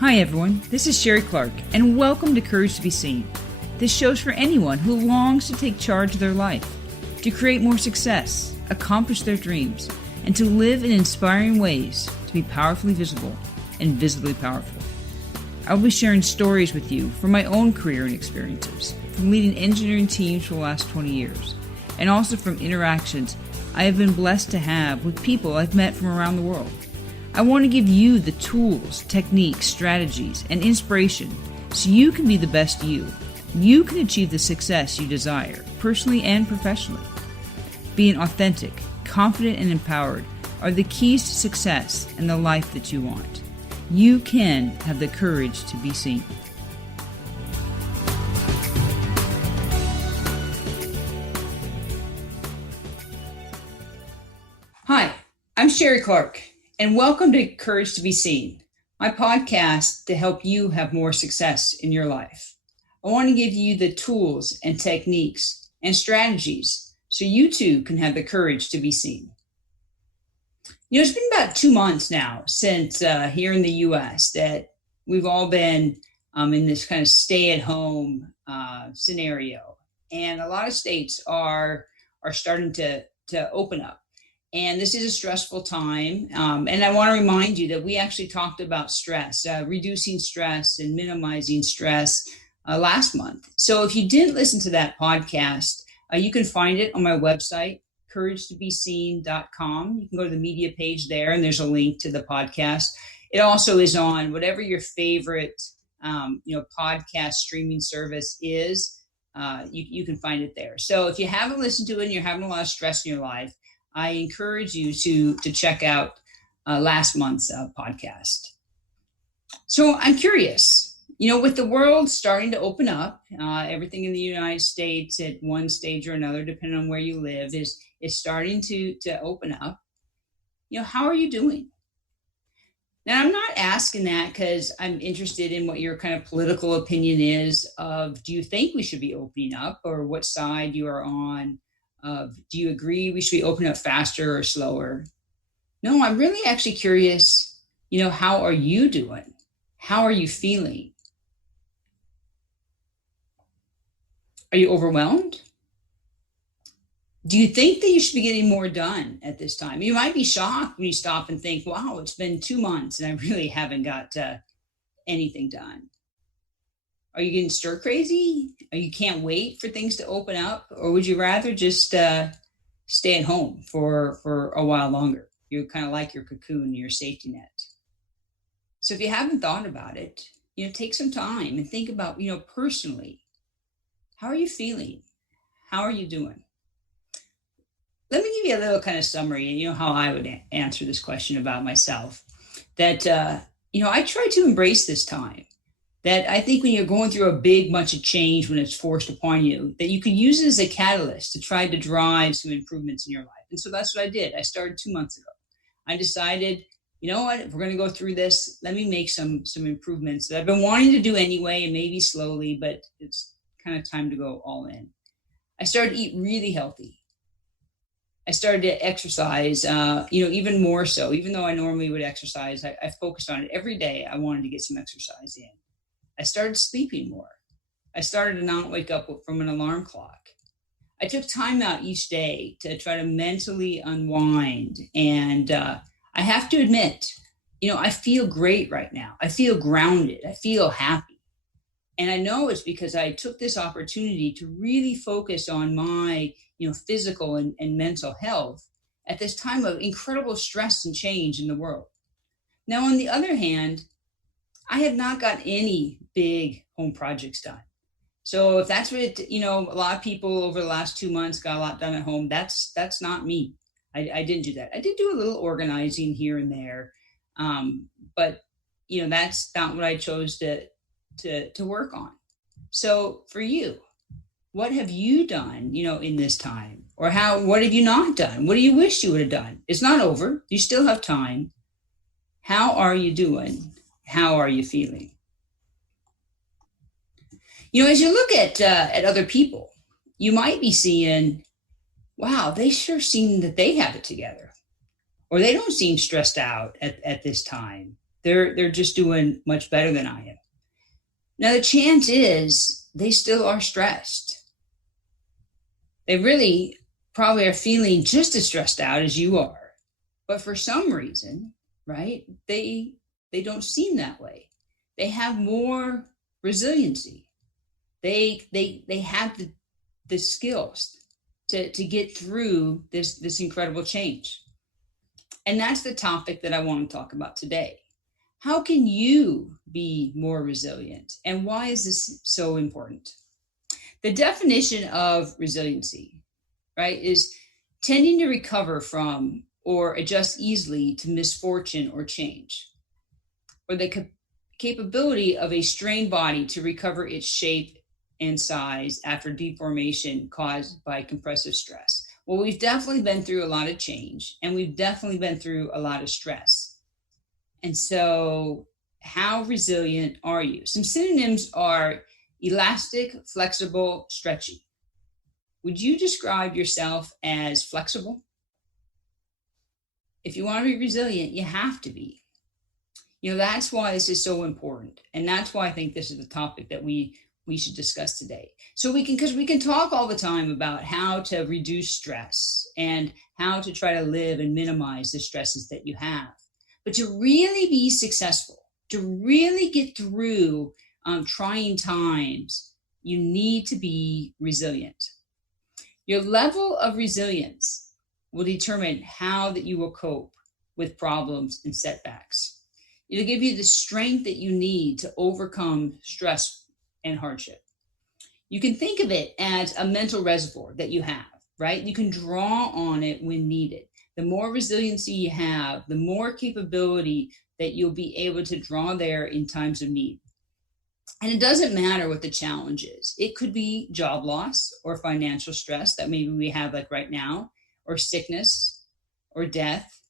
Hi everyone, this is Sherry Clark, and welcome to Courage to be Seen. This show's for anyone who longs to take charge of their life, to create more success, accomplish their dreams, and to live in inspiring ways to be powerfully visible and visibly powerful. I will be sharing stories with you from my own career and experiences, from leading engineering teams for the last 20 years, and also from interactions I have been blessed to have with people I've met from around the world. I want to give you the tools, techniques, strategies, and inspiration so you can be the best you. You can achieve the success you desire, personally and professionally. Being authentic, confident, and empowered are the keys to success and the life that you want. You can have the courage to be seen. Hi, I'm Sherry Clark, and welcome to Courage to be Seen, my podcast to help you have more success in your life. I want to give you the tools and techniques and strategies so you too can have the courage to be seen. You know, it's been about 2 months now since here in the U.S. that we've all been in this kind of stay-at-home scenario, and a lot of states are starting to open up. And this is a stressful time. And I want to remind you that we actually talked about stress, reducing stress and minimizing stress last month. So if you didn't listen to that podcast, you can find it on my website, couragetobeseen.com. You can go to the media page there, and there's a link to the podcast. It also is on whatever your favorite podcast streaming service is. You can find it there. So if you haven't listened to it and you're having a lot of stress in your life, I encourage you to check out last month's podcast. So I'm curious, with the world starting to open up, everything in the United States at one stage or another, depending on where you live, is starting to open up. How are you doing? Now, I'm not asking that because I'm interested in what your kind of political opinion is of, do you think we should be opening up, or what side you are on? Do you agree we should be opening up faster or slower? No, I'm really actually curious, how are you doing? How are you feeling? Are you overwhelmed? Do you think that you should be getting more done at this time? You might be shocked when you stop and think, wow, it's been 2 months and I really haven't got anything done. Are you getting stir crazy? Or you can't wait for things to open up? Or would you rather just stay at home for a while longer? You're kind of like your cocoon, your safety net. So if you haven't thought about it, take some time and think about, personally, how are you feeling? How are you doing? Let me give you a little kind of summary, and how I would answer this question about myself. That, I try to embrace this time. That I think when you're going through a big bunch of change, when it's forced upon you, that you can use it as a catalyst to try to drive some improvements in your life. And so that's what I did. I started 2 months ago. I decided, if we're going to go through this, let me make some improvements that I've been wanting to do anyway, and maybe slowly, but it's kind of time to go all in. I started to eat really healthy. I started to exercise, even more so. Even though I normally would exercise, I focused on it every day. I wanted to get some exercise in. I started sleeping more. I started to not wake up from an alarm clock. I took time out each day to try to mentally unwind. And I have to admit, I feel great right now. I feel grounded. I feel happy. And I know it's because I took this opportunity to really focus on my, physical and mental health at this time of incredible stress and change in the world. Now, on the other hand, I have not got any big home projects done. So if that's what a lot of people over the last 2 months got a lot done at home, that's not me. I didn't do that. I did do a little organizing here and there, but that's not what I chose to work on. So for you, what have you done, in this time? Or what have you not done? What do you wish you would have done? It's not over. You still have time. How are you doing? How are you feeling? As you look at other people, you might be seeing, wow, they sure seem that they have it together, or they don't seem stressed out at this time. They're just doing much better than I am. Now the chance is they still are stressed. They really probably are feeling just as stressed out as you are. But for some reason, right, they don't seem that way. They have more resiliency. They have the skills to get through this incredible change. And that's the topic that I want to talk about today. How can you be more resilient? And why is this so important? The definition of resiliency, right, is tending to recover from or adjust easily to misfortune or change, or the capability of a strained body to recover its shape and size after deformation caused by compressive stress. Well, we've definitely been through a lot of change, and we've definitely been through a lot of stress. And so, how resilient are you? Some synonyms are elastic, flexible, stretchy. Would you describe yourself as flexible? If you want to be resilient, you have to be. That's why this is so important. And that's why I think this is the topic that we should discuss today. So because we can talk all the time about how to reduce stress and how to try to live and minimize the stresses that you have. But to really be successful, to really get through trying times, you need to be resilient. Your level of resilience will determine how that you will cope with problems and setbacks. It'll give you the strength that you need to overcome stress and hardship. You can think of it as a mental reservoir that you have, right? You can draw on it when needed. The more resiliency you have, the more capability that you'll be able to draw there in times of need. And it doesn't matter what the challenge is. It could be job loss or financial stress that maybe we have like right now, or sickness or death.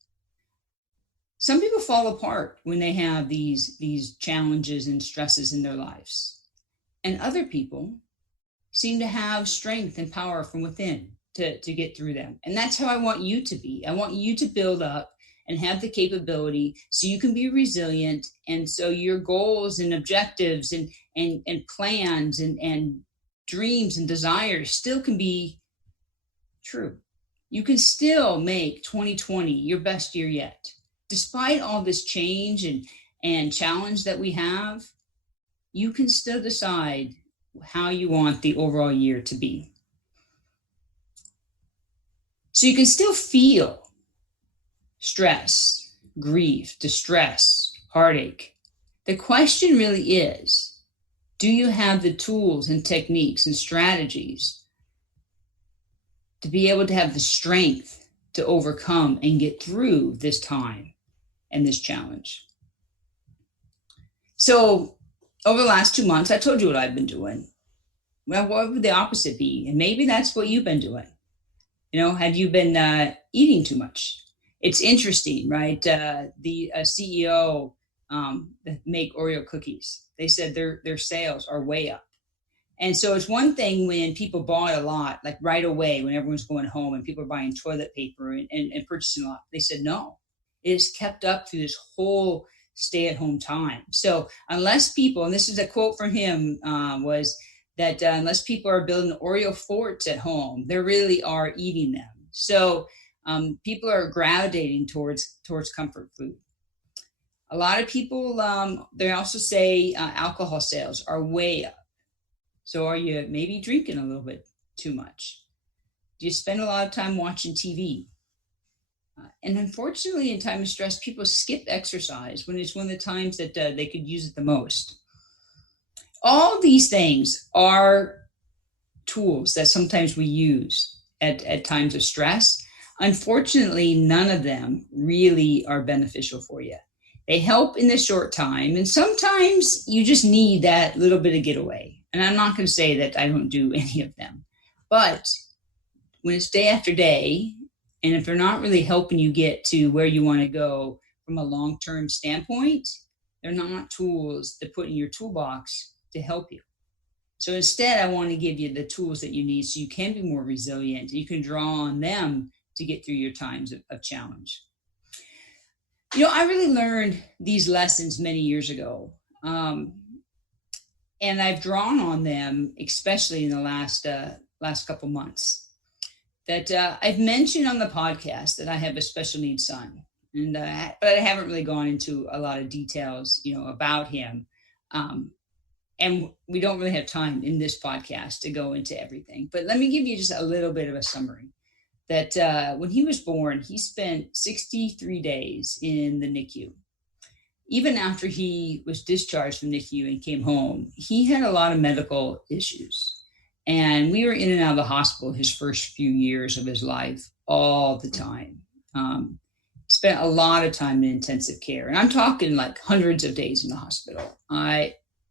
Some people fall apart when they have these challenges and stresses in their lives. And other people seem to have strength and power from within to get through them. And that's how I want you to be. I want you to build up and have the capability so you can be resilient. And so your goals and objectives and plans and dreams and desires still can be true. You can still make 2020 your best year yet. Despite all this change and challenge that we have, you can still decide how you want the overall year to be. So you can still feel stress, grief, distress, heartache. The question really is, do you have the tools and techniques and strategies to be able to have the strength to overcome and get through this time and this challenge? So over the last 2 months, I told you what I've been doing. Well, what would the opposite be? And maybe that's what you've been doing. Have you been eating too much? It's interesting, right? The CEO that make Oreo cookies, they said their sales are way up. And so it's one thing when people bought a lot, like right away, when everyone's going home and people are buying toilet paper and purchasing a lot. They said, no, it is kept up through this whole stay-at-home time. So unless people, and this is a quote from him, was that unless people are building Oreo forts at home, they really are eating them. So people are gravitating towards comfort food. A lot of people, they also say alcohol sales are way up. So are you maybe drinking a little bit too much? Do you spend a lot of time watching TV? And unfortunately, in time of stress, people skip exercise when it's one of the times that they could use it the most. All these things are tools that sometimes we use at times of stress. Unfortunately, none of them really are beneficial for you. They help in the short time, and sometimes you just need that little bit of getaway. And I'm not going to say that I don't do any of them, but when it's day after day, and if they're not really helping you get to where you want to go from a long-term standpoint, they're not tools to put in your toolbox to help you. So instead, I want to give you the tools that you need so you can be more resilient. You can draw on them to get through your times of challenge. I really learned these lessons many years ago. Um, and I've drawn on them, especially in the last couple months. That I've mentioned on the podcast that I have a special needs son, and but I haven't really gone into a lot of details, about him. Um, and we don't really have time in this podcast to go into everything. But let me give you just a little bit of a summary. That when he was born, he spent 63 days in the NICU. Even after he was discharged from NICU and came home, he had a lot of medical issues. And we were in and out of the hospital his first few years of his life all the time. Spent a lot of time in intensive care. And I'm talking like hundreds of days in the hospital.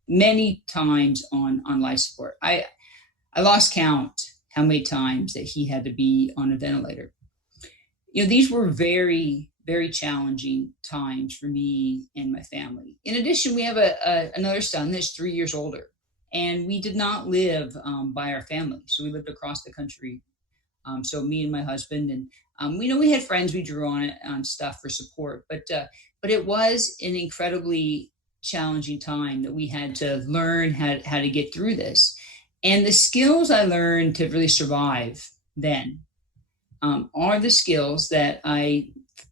Many times on life support. I lost count how many times that he had to be on a ventilator. These were very, very challenging times for me and my family. In addition, we have another son that's 3 years older, and we did not live by our family. So we lived across the country. So me and my husband, and we had friends we drew on stuff for support, but it was an incredibly challenging time that we had to learn how to get through this. And the skills I learned to really survive then are the skills that I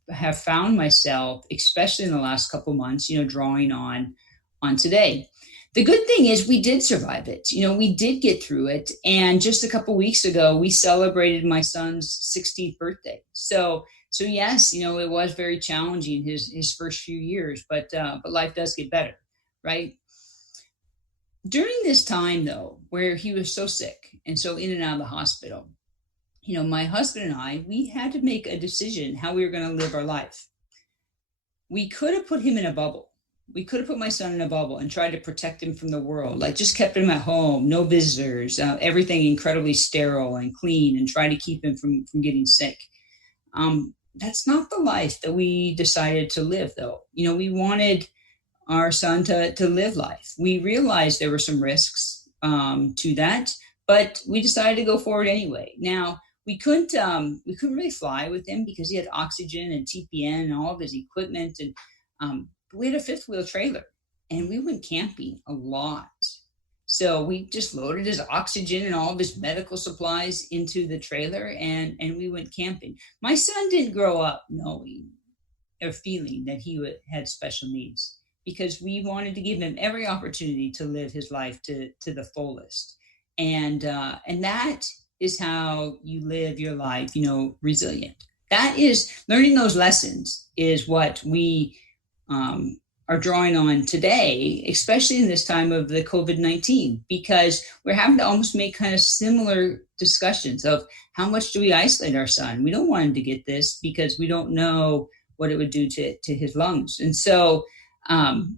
have found myself, especially in the last couple months, drawing on today. The good thing is we did survive it. We did get through it. And just a couple weeks ago, we celebrated my son's 16th birthday. So yes, it was very challenging his first few years, but life does get better, right? During this time though, where he was so sick and so in and out of the hospital, my husband and I, we had to make a decision how we were going to live our life. We could have put him in a bubble. We could have put my son in a bubble and tried to protect him from the world, like just kept him at home, no visitors, everything incredibly sterile and clean, and try to keep him from getting sick. That's not the life that we decided to live, though. We wanted our son to live life. We realized there were some risks to that, but we decided to go forward anyway. Now, we couldn't really fly with him because he had oxygen and TPN and all of his equipment, and we had a fifth wheel trailer, and we went camping a lot. So we just loaded his oxygen and all of his medical supplies into the trailer, and we went camping. My son didn't grow up knowing or feeling that he had special needs, because we wanted to give him every opportunity to live his life to the fullest. And that is how you live your life, resilient. That is, learning those lessons is what we are drawing on today, especially in this time of the COVID-19, because we're having to almost make kind of similar discussions of how much do we isolate our son. We don't want him to get this because we don't know what it would do to his lungs. And so when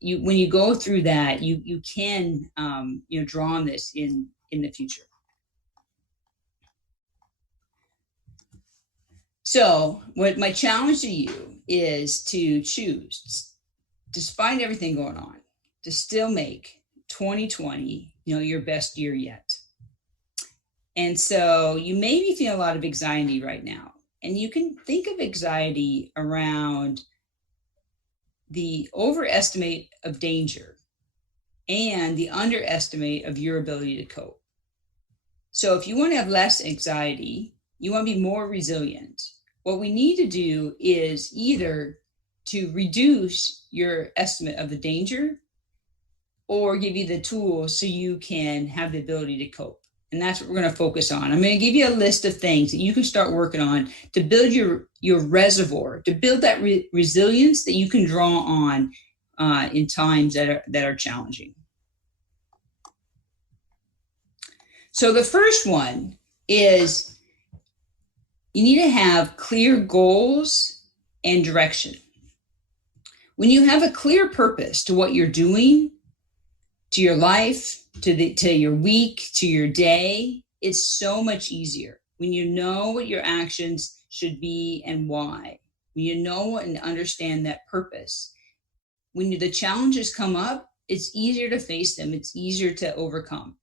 you go through that, you can draw on this in the future. So what my challenge to you is to choose, despite everything going on, to still make 2020 your best year yet. And so you may be feeling a lot of anxiety right now, and you can think of anxiety around the overestimate of danger and the underestimate of your ability to cope. So if you want to have less anxiety, you want to be more resilient, what we need to do is either to reduce your estimate of the danger or give you the tools so you can have the ability to cope. And that's what we're going to focus on. I'm going to give you a list of things that you can start working on to build your reservoir, to build that resilience that you can draw on in times that are challenging. So the first one is you need to have clear goals and direction. When you have a clear purpose to what you're doing, to your life, to your week, to your day, it's so much easier when you know what your actions should be and why. When you know and understand that purpose. When the challenges come up, it's easier to face them. It's easier to overcome.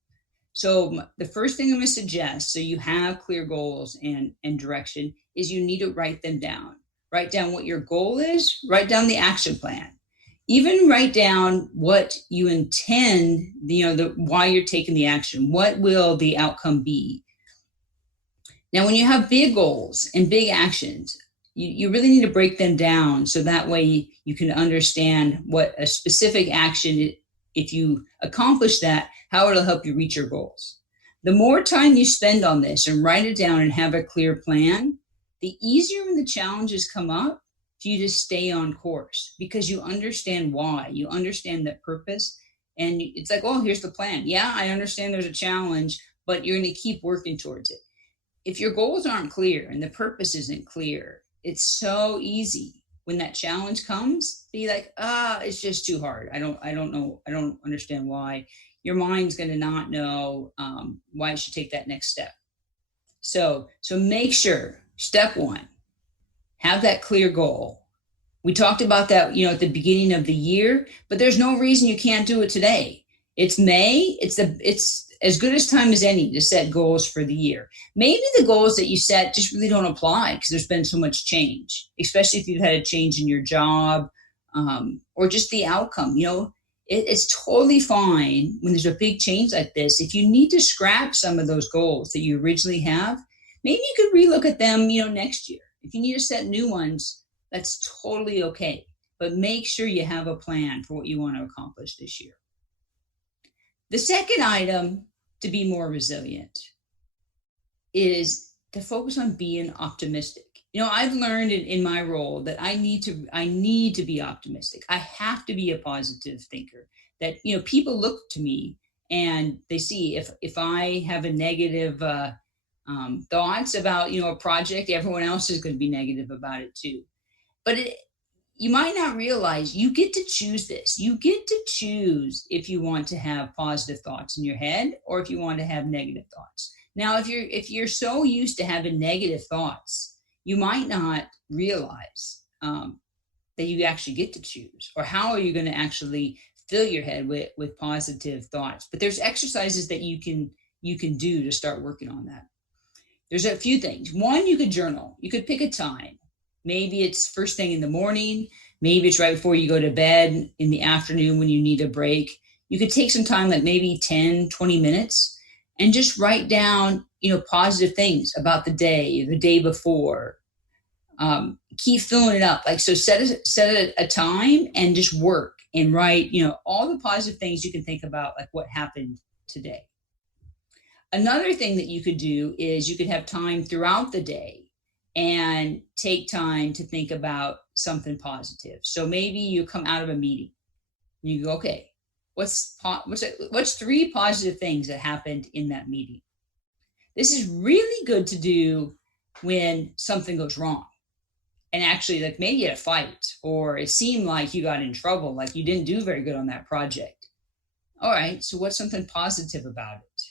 So the first thing I'm going to suggest, so you have clear goals and direction, is you need to write them down. Write down what your goal is, write down the action plan. Even write down what you intend, why you're taking the action. What will the outcome be? Now, when you have big goals and big actions, you really need to break them down so that way you can understand what a specific action, if you accomplish that, how it'll help you reach your goals. The more time you spend on this and write it down and have a clear plan, the easier when the challenges come up for you to stay on course because you understand why, you understand the purpose, and it's like, oh, here's the plan. Yeah, I understand there's a challenge, but you're going to keep working towards it. If your goals aren't clear and the purpose isn't clear, it's so easy when that challenge comes, be like, it's just too hard. I don't know. I don't understand why. Your mind's going to not know why it should take that next step. So make sure, step one, have that clear goal. We talked about that, at the beginning of the year, but there's no reason you can't do it today. It's May. It's as good as time as any to set goals for the year. Maybe the goals that you set just really don't apply because there's been so much change, especially if you've had a change in your job or just the outcome. It's totally fine when there's a big change like this. If you need to scrap some of those goals that you originally have, maybe you could relook at them, next year. If you need to set new ones, that's totally okay. But make sure you have a plan for what you want to accomplish this year. The second item to be more resilient is to focus on being optimistic. I've learned in my role that I need to be optimistic. I have to be a positive thinker. That people look to me and they see if I have a negative thoughts about a project, everyone else is going to be negative about it too. But you might not realize you get to choose this. You get to choose if you want to have positive thoughts in your head or if you want to have negative thoughts. Now, if you're so used to having negative thoughts, you might not realize that you actually get to choose, or how are you going to actually fill your head with positive thoughts. But there's exercises that you can do to start working on that. There's a few things. One, you could journal. You could pick a time. Maybe it's first thing in the morning. Maybe it's right before you go to bed in the afternoon when you need a break. You could take some time, like maybe 10, 20 minutes, and just write down, positive things about the day before. Keep filling it up. So set a time and just work and write, all the positive things you can think about, like what happened today. Another thing that you could do is you could have time throughout the day and take time to think about something positive. So maybe you come out of a meeting and you go, okay, what's 3 positive things that happened in that meeting? This is really good to do when something goes wrong. And actually, like maybe you had a fight or it seemed like you got in trouble, like you didn't do very good on that project. All right, so what's something positive about it?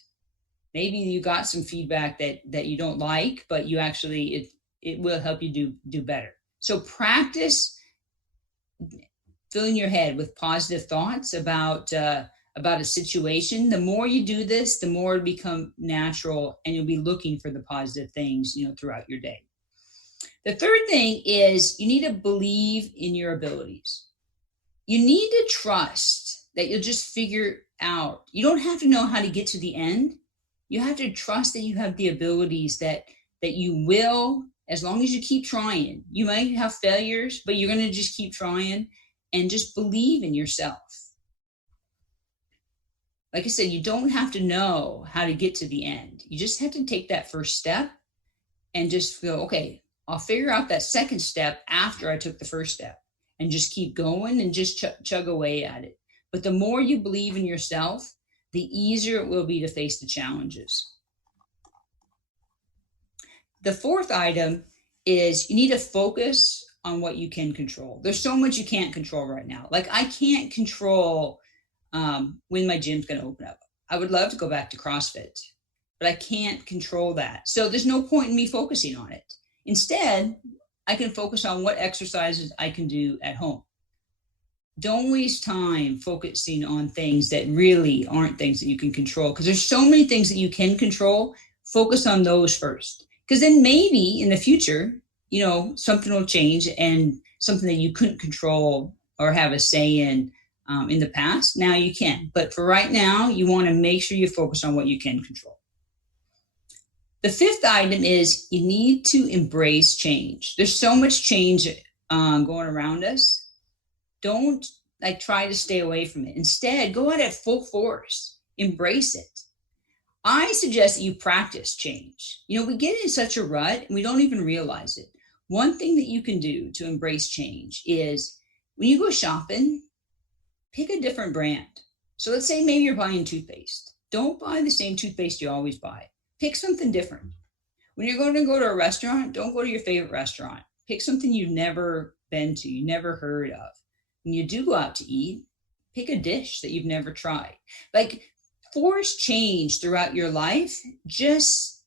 Maybe you got some feedback that you don't like, but you actually, it will help you do better. So practice filling your head with positive thoughts about a situation. The more you do this, the more it become natural, and you'll be looking for the positive things, throughout your day. The third thing is you need to believe in your abilities. You need to trust that you'll just figure out. You don't have to know how to get to the end. You have to trust that you have the abilities that you will, as long as you keep trying. You might have failures, but you're going to just keep trying and just believe in yourself. Like I said, you don't have to know how to get to the end. You just have to take that first step and just go, okay, I'll figure out that second step after I took the first step, and just keep going and just chug away at it. But the more you believe in yourself, the easier it will be to face the challenges. The fourth item is you need to focus on what you can control. There's so much you can't control right now. Like I can't control when my gym's going to open up. I would love to go back to CrossFit, but I can't control that. So there's no point in me focusing on it. Instead, I can focus on what exercises I can do at home. Don't waste time focusing on things that really aren't things that you can control, because there's so many things that you can control. Focus on those first, because then maybe in the future something will change, and something that you couldn't control or have a say in the past, now you can. But for right now, you want to make sure you focus on what you can control. The fifth item is you need to embrace change. There's so much change going around us. Don't try to stay away from it. Instead, go out at full force. Embrace it. I suggest that you practice change. We get in such a rut and we don't even realize it. One thing that you can do to embrace change is when you go shopping, pick a different brand. So let's say maybe you're buying toothpaste. Don't buy the same toothpaste you always buy. Pick something different. When you're going to go to a restaurant, don't go to your favorite restaurant. Pick something you've never been to, you never heard of. When you do go out to eat, pick a dish that you've never tried. Force change throughout your life just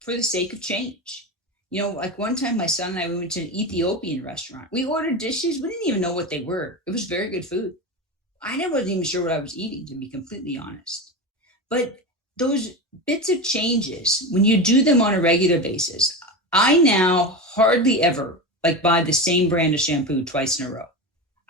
for the sake of change. One time my son and I, we went to an Ethiopian restaurant. We ordered dishes. We didn't even know what they were. It was very good food. I wasn't even sure what I was eating, to be completely honest. But those bits of changes, when you do them on a regular basis, I now hardly ever buy the same brand of shampoo twice in a row.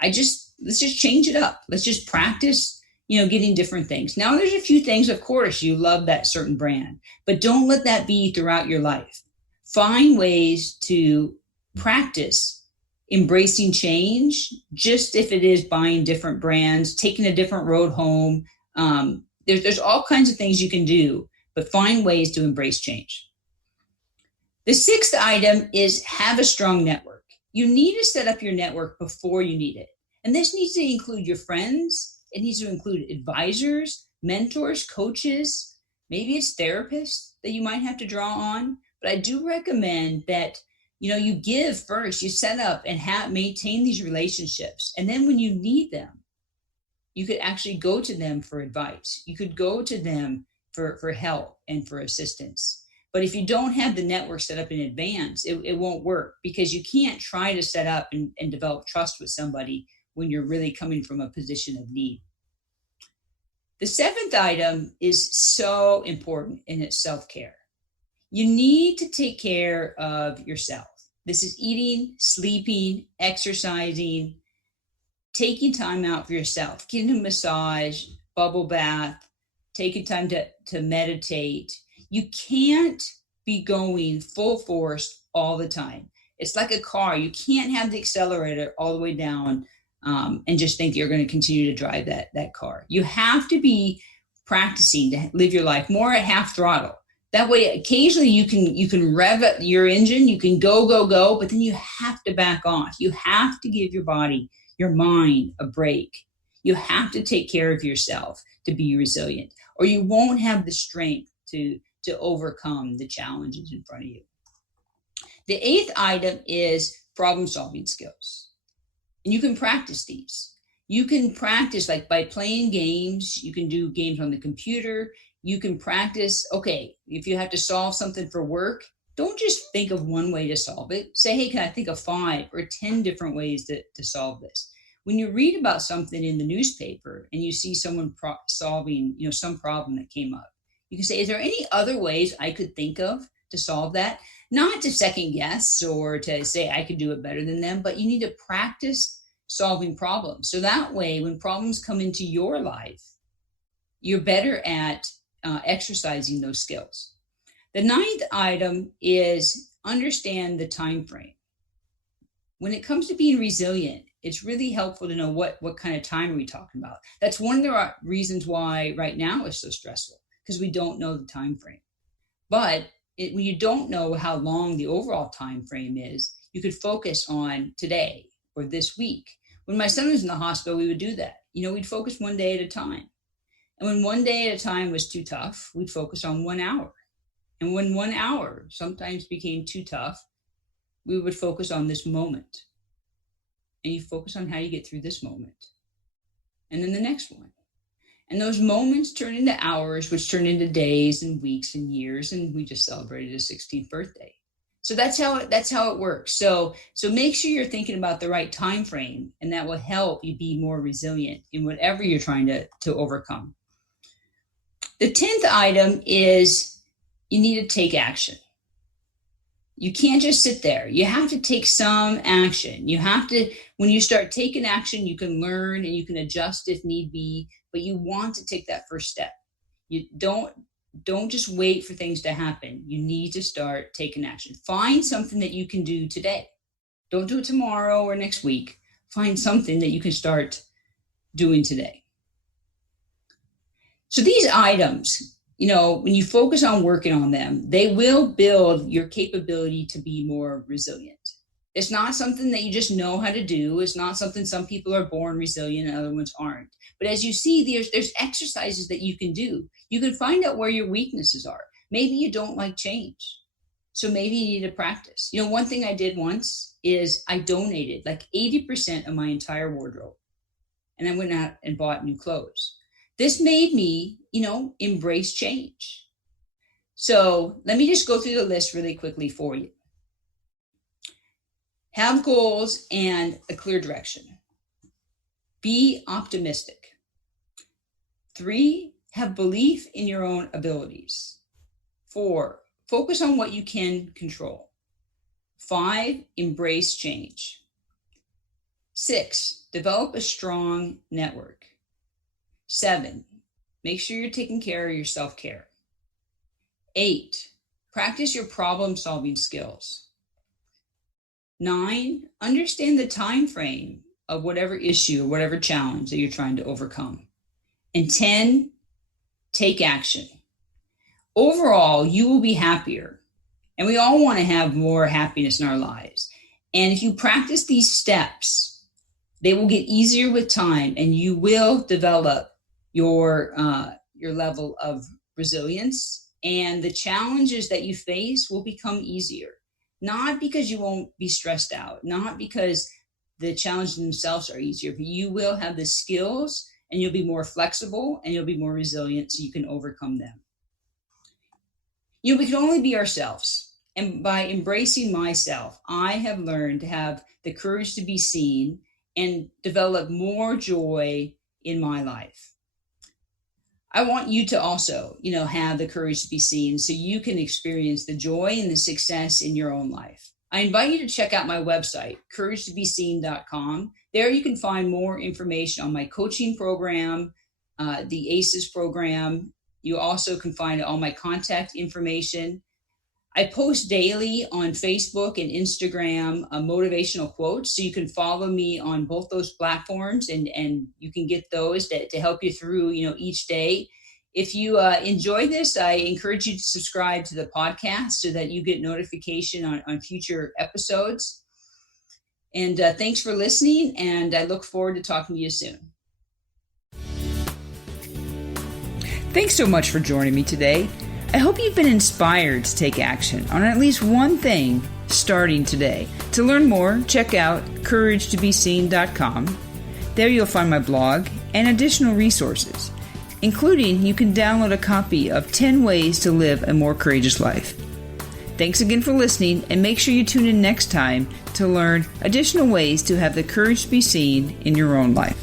Let's just change it up. Let's just practice, getting different things. Now there's a few things, of course, you love that certain brand, but don't let that be throughout your life. Find ways to practice embracing change, just if it is buying different brands, taking a different road home. There's all kinds of things you can do, but find ways to embrace change. The sixth item is have a strong network. You need to set up your network before you need it. And this needs to include your friends. It needs to include advisors, mentors, coaches. Maybe it's therapists that you might have to draw on. But I do recommend that you give first, you set up and maintain these relationships. And then when you need them, you could actually go to them for advice. You could go to them for help and for assistance. But if you don't have the network set up in advance, it won't work, because you can't try to set up and develop trust with somebody when you're really coming from a position of need. The seventh item is so important, and it's self-care. You need to take care of yourself. This is eating, sleeping, exercising, taking time out for yourself, getting a massage, bubble bath, taking time to meditate. You can't be going full force all the time. It's like a car. You can't have the accelerator all the way down and just think you're going to continue to drive that car. You have to be practicing to live your life more at half throttle. That way, occasionally you can rev your engine, you can go, but then you have to back off. You have to give your body, your mind a break. You have to take care of yourself to be resilient, or you won't have the strength to overcome the challenges in front of you. The eighth item is problem-solving skills. And you can practice these. You can practice by playing games. You can do games on the computer. You can practice, if you have to solve something for work, don't just think of one way to solve it. Say, hey, can I think of 5 or 10 different ways to solve this? When you read about something in the newspaper and you see someone solving, some problem that came up, you can say, is there any other ways I could think of to solve that? Not to second guess or to say I could do it better than them, but you need to practice solving problems. So that way, when problems come into your life, you're better at exercising those skills. The ninth item is understand the time frame. When it comes to being resilient, it's really helpful to know what kind of time are we talking about. That's one of the reasons why right now is so stressful, because we don't know the time frame. But when you don't know how long the overall time frame is, you could focus on today or this week. When my son was in the hospital, we would do that. We'd focus one day at a time. And when one day at a time was too tough, we'd focus on 1 hour. And when 1 hour sometimes became too tough, we would focus on this moment. And you focus on how you get through this moment. And then the next one. And those moments turn into hours, which turn into days and weeks and years. And we just celebrated his 16th birthday. So that's how it works. So make sure you're thinking about the right time frame, and that will help you be more resilient in whatever you're trying to overcome. The 10th item is you need to take action. You can't just sit there. You have to take some action. You have to, when you start taking action, you can learn and you can adjust if need be, but you want to take that first step. You don't just wait for things to happen. You need to start taking action. Find something that you can do today. Don't do it tomorrow or next week. Find something that you can start doing today. So these items, when you focus on working on them, they will build your capability to be more resilient. It's not something that you just know how to do. It's not something some people are born resilient and other ones aren't. But as you see, there's exercises that you can do. You can find out where your weaknesses are. Maybe you don't like change. So maybe you need to practice. One thing I did once is I donated like 80% of my entire wardrobe. And I went out and bought new clothes. This made me, embrace change. So let me just go through the list really quickly for you. Have goals and a clear direction. Be optimistic. 3, have belief in your own abilities. 4, focus on what you can control. 5, embrace change. 6, develop a strong network. 7, make sure you're taking care of your self-care. 8, practice your problem-solving skills. 9, understand the time frame of whatever issue or whatever challenge that you're trying to overcome. And 10, take action. Overall, you will be happier. And we all want to have more happiness in our lives. And if you practice these steps, they will get easier with time, and you will develop your level of resilience, and the challenges that you face will become easier. Not because you won't be stressed out, not because the challenges themselves are easier, but you will have the skills and you'll be more flexible and you'll be more resilient so you can overcome them. We can only be ourselves. And by embracing myself, I have learned to have the courage to be seen and develop more joy in my life. I want you to also, have the courage to be seen so you can experience the joy and the success in your own life. I invite you to check out my website, couragetobeseen.com. There you can find more information on my coaching program, the ACEs program. You also can find all my contact information. I post daily on Facebook and Instagram motivational quotes, so you can follow me on both those platforms, and you can get those to help you through, each day. If you enjoy this, I encourage you to subscribe to the podcast so that you get notification on future episodes. And thanks for listening, and I look forward to talking to you soon. Thanks so much for joining me today. I hope you've been inspired to take action on at least one thing starting today. To learn more, check out couragetobeseen.com. There you'll find my blog and additional resources, including you can download a copy of 10 Ways to Live a More Courageous Life. Thanks again for listening, and make sure you tune in next time to learn additional ways to have the courage to be seen in your own life.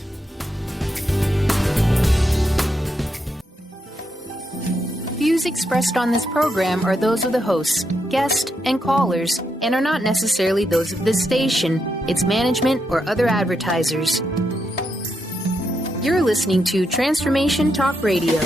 Views expressed on this program are those of the hosts, guests, and callers, and are not necessarily those of this station, its management, or other advertisers. You're listening to Transformation Talk Radio.